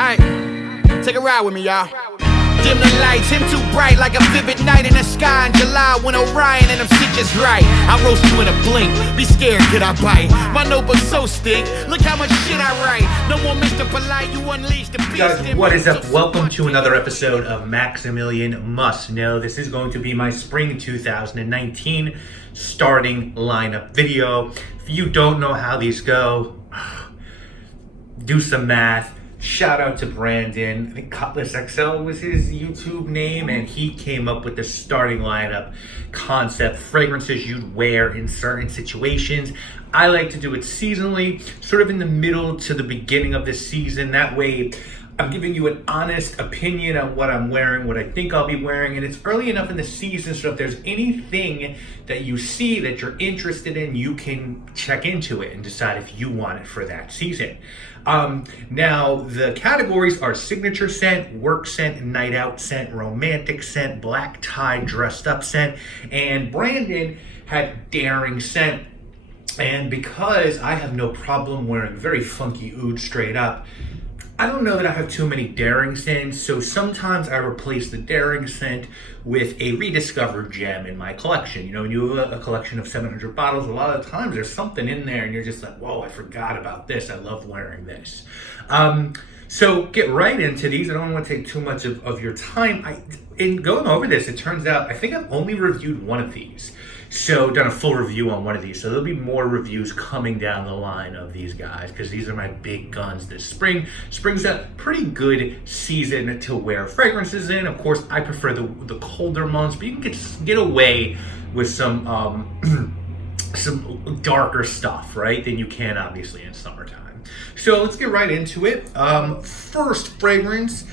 Alright, take a ride with me, y'all. Dim the lights, him too bright like a vivid night in the sky in July when Orion and them shit just right. I roast you in a blink, be scared could I bite? My notebook's so stink, look how much shit I write. No more Mr. Polite, you unleash the beast. Guys, what is up? Welcome to another episode of Maximilian Must Know. This is going to be my spring 2019 starting lineup video. If you don't know how these go, do some math. Shout out to Brandon. I think Cutlass XL was his YouTube name, and he came up with the starting lineup concept, fragrances you'd wear in certain situations. I like to do it seasonally, sort of in the middle to the beginning of the season. That way, I'm giving you an honest opinion on what I'm wearing, what I think I'll be wearing, and it's early enough in the season, so if there's anything that you see that you're interested in, you can check into it and decide if you want it for that season. Now, the categories are signature scent, work scent, night out scent, romantic scent, black tie, dressed up scent, and Brandon had daring scent. And because I have no problem wearing very funky oud straight up, I don't know that I have too many daring scents, so sometimes I replace the daring scent with a rediscovered gem in my collection. You know, when you have a collection of 700 bottles, a lot of times there's something in there and you're just like, whoa, I forgot about this. I love wearing this. So get right into these. I don't want to take too much of your time. In going over this, it turns out I think I've only reviewed one of these. So done a full review on one of these. So there'll be more reviews coming down the line of these guys because these are my big guns this spring. Spring's a pretty good season to wear fragrances in. Of course, I prefer the colder months, but you can get away with some some darker stuff, right, than you can obviously in summertime. So let's get right into it. First fragrance,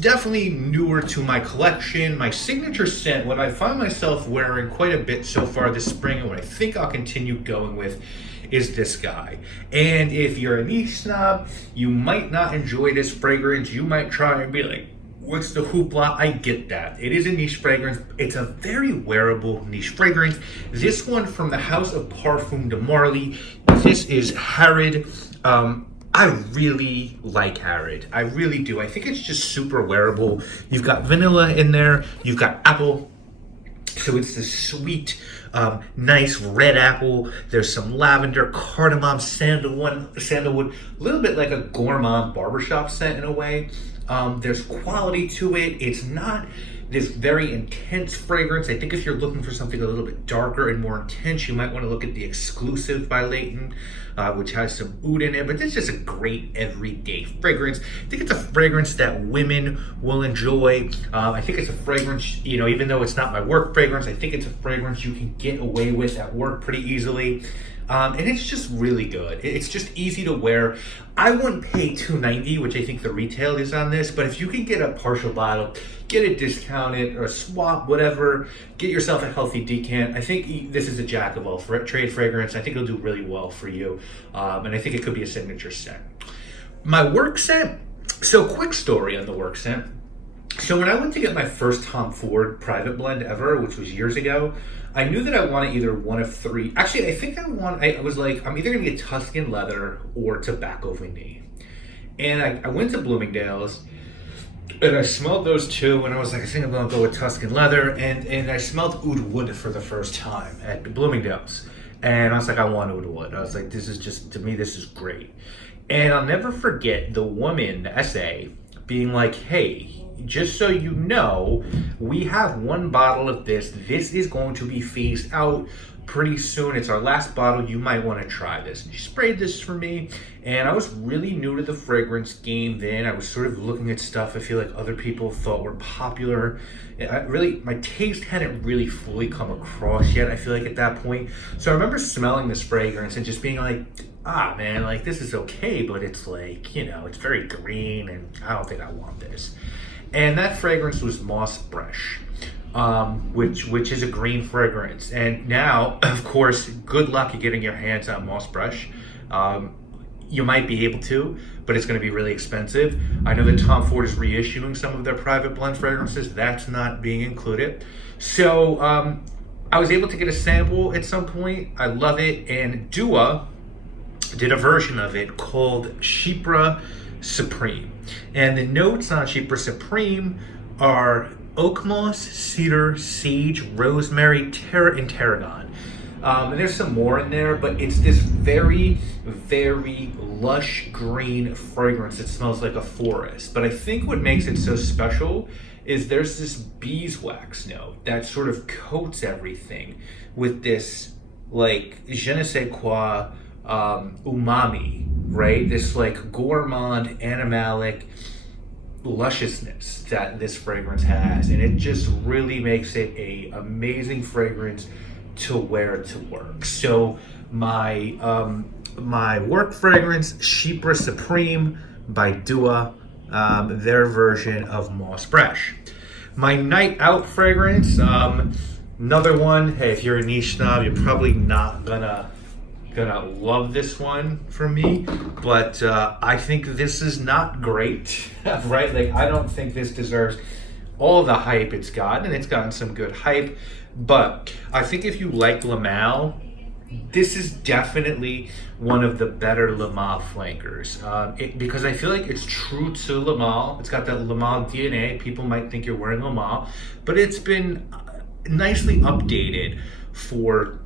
definitely newer to my collection. My signature scent, what I find myself wearing quite a bit so far this spring, and what I think I'll continue going with, is this guy. And if you're a niche snob, you might not enjoy this fragrance. You might try and be like, what's the hoopla? I get that. It is a niche fragrance. It's a very wearable niche fragrance. This one from the House of Parfum de Marly. This is Harrod. I really like Harrod. I really do. I think it's just super wearable. You've got vanilla in there. You've got apple. So it's this sweet, nice red apple. There's some lavender, cardamom, sandalwood, a little bit like a gourmand barbershop scent in a way. There's quality to it. It's not this very intense fragrance. I think if you're looking for something a little bit darker and more intense, you might want to look at the Exclusive by Layton, which has some oud in it, but this is a great everyday fragrance. I think it's a fragrance that women will enjoy. I think it's a fragrance, you know, even though it's not my work fragrance, I think it's a fragrance you can get away with at work pretty easily. And it's just really good. It's just easy to wear. I wouldn't pay $2.90, which I think the retail is on this, but if you can get a partial bottle, get it discounted or swap, whatever, get yourself a healthy decant. I think this is a jack of all trade fragrance. I think it'll do really well for you. And I think it could be a signature scent. My work scent. So quick story on the work scent. So when I went to get my first Tom Ford private blend ever, which was years ago, I knew that I wanted either one of three. Actually, I think I was like, I'm either going to get Tuscan leather or tobacco vanille. And I went to Bloomingdale's and I smelled those two and I was like, I think I'm going to go with Tuscan leather. And I smelled oud wood for the first time at Bloomingdale's. And I was like, I want oud wood. I was like, this is just, to me, this is great. And I'll never forget the woman, the SA, being like, hey, just so you know, we have one bottle of this. This is going to be phased out pretty soon. It's our last bottle. You might want to try this. And she sprayed this for me, and I was really new to the fragrance game then. I was sort of looking at stuff I feel like other people thought were popular. My taste hadn't really fully come across yet, I feel like, at that point. So I remember smelling this fragrance and just being like, man, like, this is okay, but it's like, you know, it's very green, and I don't think I want this. And that fragrance was Moss Brush, which is a green fragrance. And now, of course, good luck at getting your hands on Moss Brush. You might be able to, but it's going to be really expensive. I know that Tom Ford is reissuing some of their private blend fragrances. That's not being included. So I was able to get a sample at some point. I love it. And Dua did a version of it called Chypre Supreme. And the notes on Chypre Supreme are oak moss, cedar, sage, rosemary, and tarragon. And there's some more in there, but it's this very, very lush green fragrance that smells like a forest. But I think what makes it so special is there's this beeswax note that sort of coats everything with this like je ne sais quoi umami, right? This like gourmand, animalic lusciousness that this fragrance has, and it just really makes it a amazing fragrance to wear to work. So my my work fragrance, Chypre Supreme by Dua, their version of Moss Fresh. My night out fragrance, another one. Hey, if you're a niche snob, you're probably not gonna love this one from me, but I think this is not great, right? Like, I don't think this deserves all the hype it's gotten, and it's gotten some good hype, but I think if you like Le Male, this is definitely one of the better Le Male flankers, because I feel like it's true to Le Male. It's got that Le Male DNA. People might think you're wearing Le Male, but it's been nicely updated for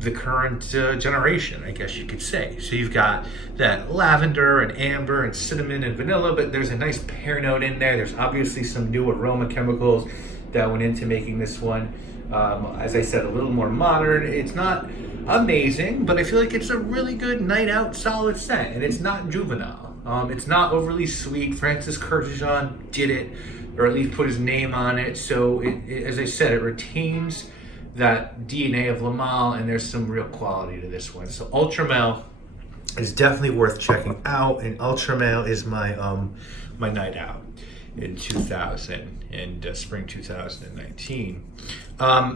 the current generation, I guess you could say. So you've got that lavender and amber and cinnamon and vanilla, but there's a nice pear note in there. There's obviously some new aroma chemicals that went into making this one, as I said, a little more modern. It's not amazing, but I feel like it's a really good night out solid scent, and it's not juvenile. It's not overly sweet. Francis Kurkdjian did it, or at least put his name on it. So as I said, it retains that DNA of Le Male, and there's some real quality to this one. So Ultra Male is definitely worth checking out, and Ultra Male is my my night out in 2000 and spring 2019.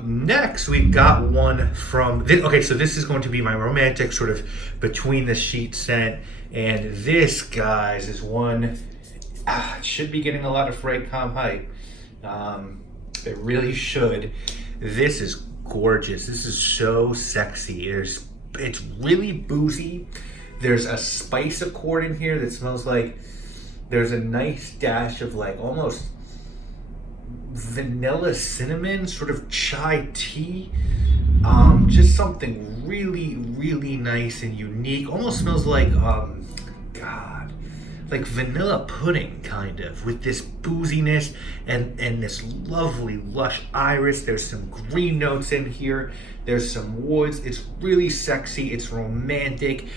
Next, we've got one from okay, so this is going to be my romantic sort of between the sheet scent, and this, guys, is one it should be getting a lot of Fragcom hype. It really should. This is gorgeous. This is so sexy. It's really boozy. There's a spice accord in here that smells like there's a nice dash of like almost vanilla cinnamon, sort of chai tea. Just something really, really nice and unique. Almost smells like like vanilla pudding, kind of, with this booziness and this lovely lush iris. There's some green notes in here. There's some woods. It's really sexy. It's romantic.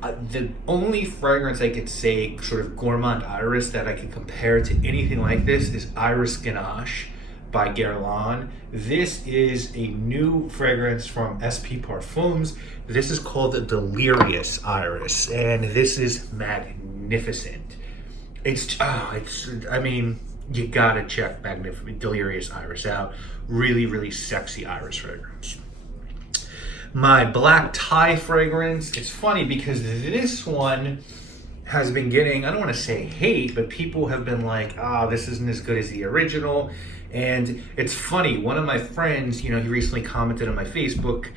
The only fragrance I could say sort of gourmand iris that I could compare to anything like this is Iris Ganache by Guerlain. This is a new fragrance from SP Parfums. This is called the Delirious Iris, and this is magnificent. I mean, you gotta check Delirious Iris out. Really, really sexy iris fragrance. My black tie fragrance, it's funny because this one has been getting, I don't want to say hate, but people have been like, this isn't as good as the original. And it's funny, one of my friends, he recently commented on my Facebook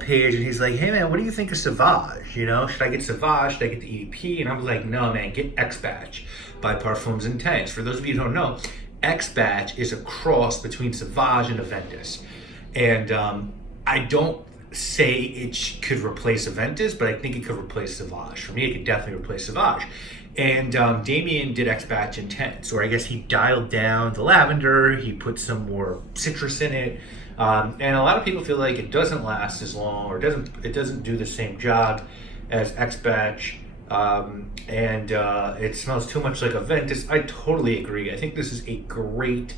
page, and he's like, hey man, what do you think of Sauvage? Should I get Sauvage? Should I get the EDP? And I was like, no man, get X-Batch by Parfums Intense. For those of you who don't know, X-Batch is a cross between Sauvage and Aventus. And I don't say it could replace Aventus, but I think it could replace Sauvage. For me, it could definitely replace Sauvage. And Damien did X-Batch Intense, or I guess he dialed down the lavender, he put some more citrus in it, and a lot of people feel like it doesn't last as long, or it doesn't do the same job as X-Batch, and it smells too much like Aventus. I totally agree. I think this is a great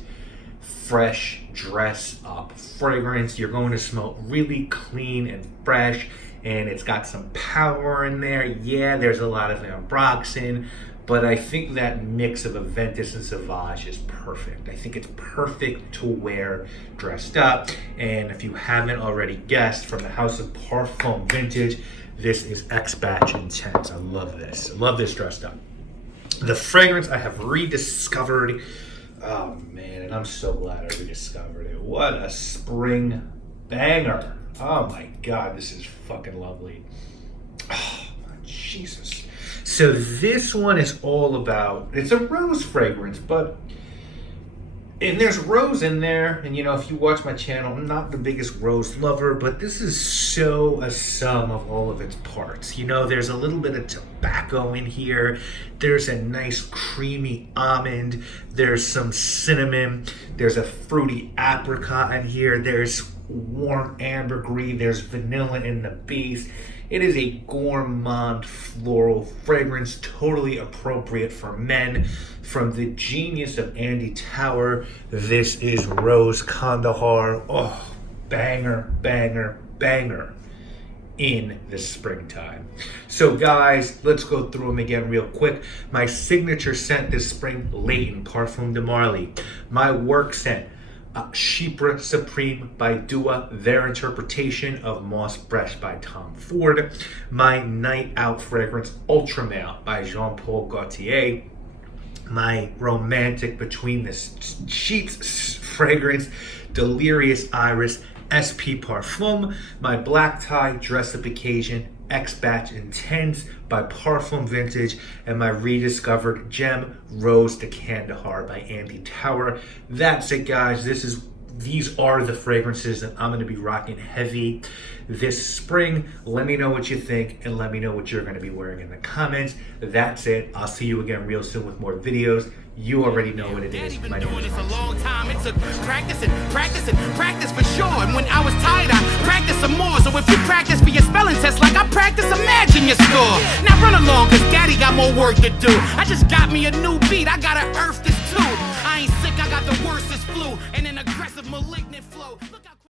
fresh dress up fragrance. You're going to smell really clean and fresh, and it's got some power in there. Yeah, there's a lot of ambroxan, but I think that mix of Aventus and Sauvage is perfect. I think it's perfect to wear dressed up. And if you haven't already guessed, from the House of Parfum Vintage, this is X-Batch Intense. I love this. I love this dressed up. The fragrance I have rediscovered. Oh man, and I'm so glad I rediscovered it. What a spring banger. Oh my God, this is fucking lovely. Oh, Jesus. So this one is all about, it's a rose fragrance, and there's rose in there, and if you watch my channel, I'm not the biggest rose lover, but this is so a sum of all of its parts. There's a little bit of tobacco in here, there's a nice creamy almond, there's some cinnamon, there's a fruity apricot in here, there's warm ambergris, there's vanilla in the base. It is a gourmand floral fragrance, totally appropriate for men. From the genius of Andy Tower, this is Rose Kandahar. Oh, banger, banger, banger in the springtime. So guys, let's go through them again real quick. My signature scent this spring, Leighton Parfum de Marly. My work scent, Chypre Supreme by Dua, their interpretation of Moss Fresh by Tom Ford. My night out fragrance, Ultramale by Jean-Paul Gaultier. My romantic between the sheets fragrance, Delirious Iris, SP Parfum. My black tie dress up occasion, X-Batch Intense by Parfum Vintage, and my rediscovered gem, Rose de Kandahar by Andy Tower. That's it, guys. These are the fragrances that I'm going to be rocking heavy this spring. Let me know what you think, and let me know what you're going to be wearing in the comments. That's it. I'll see you again real soon with more videos. You already know what it is. My name is a long time. It took practice for sure. And when I was tired, I practiced some more. So if you practice for your spelling test like I practice, imagine your score. Now run along, cause daddy got more work to do. I just got me a new beat. I gotta earth this too. I ain't sick, I got the worstest flu and an aggressive malignant.